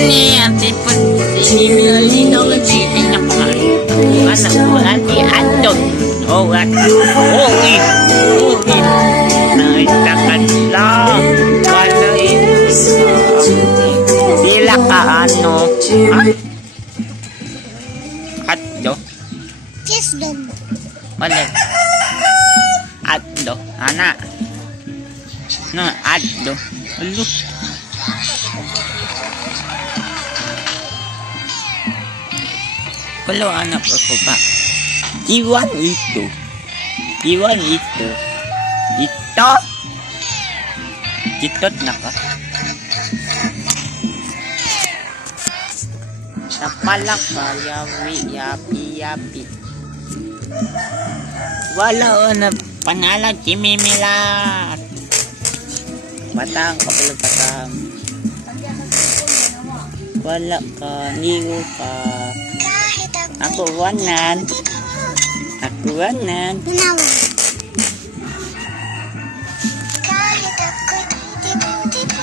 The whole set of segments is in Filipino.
ni ati pun ini no di enak kan aku ati adon naitakan lang walay sila ka ano addo Yes, dom. walay addo anak no addo lu kalau anak aku pak Iwan itu Jitot na ka napalak ka yapi wala na panalag kimimilat batang kapalag batang wala ka niyo ka ako wanan Menawan. Kahit ako'y tibo-tibo,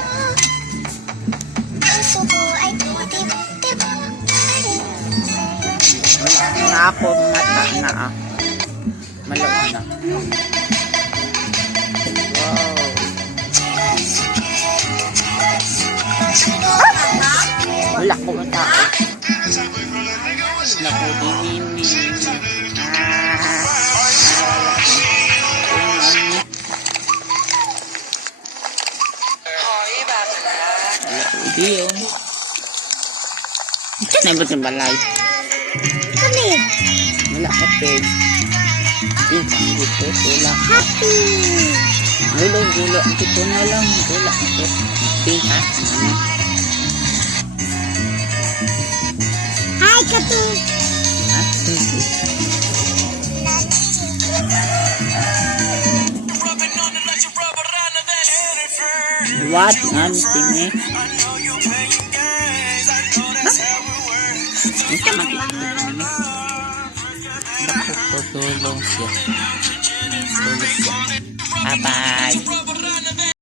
puso ko ay tibo-tibo pa rin. wala na ako mata na malawa na wow wala ko mata naku dinimi Diyon. Ito na ba itong balay? Kami. Wala ka peg. Ito dito. Wala ka. Happy. Gulo. Ito na lang. Wala ka peg. Pinta. Hi, Katu. Ha? What? Anting eh. Ito makikita. Nakaputulong siya. Bye-bye.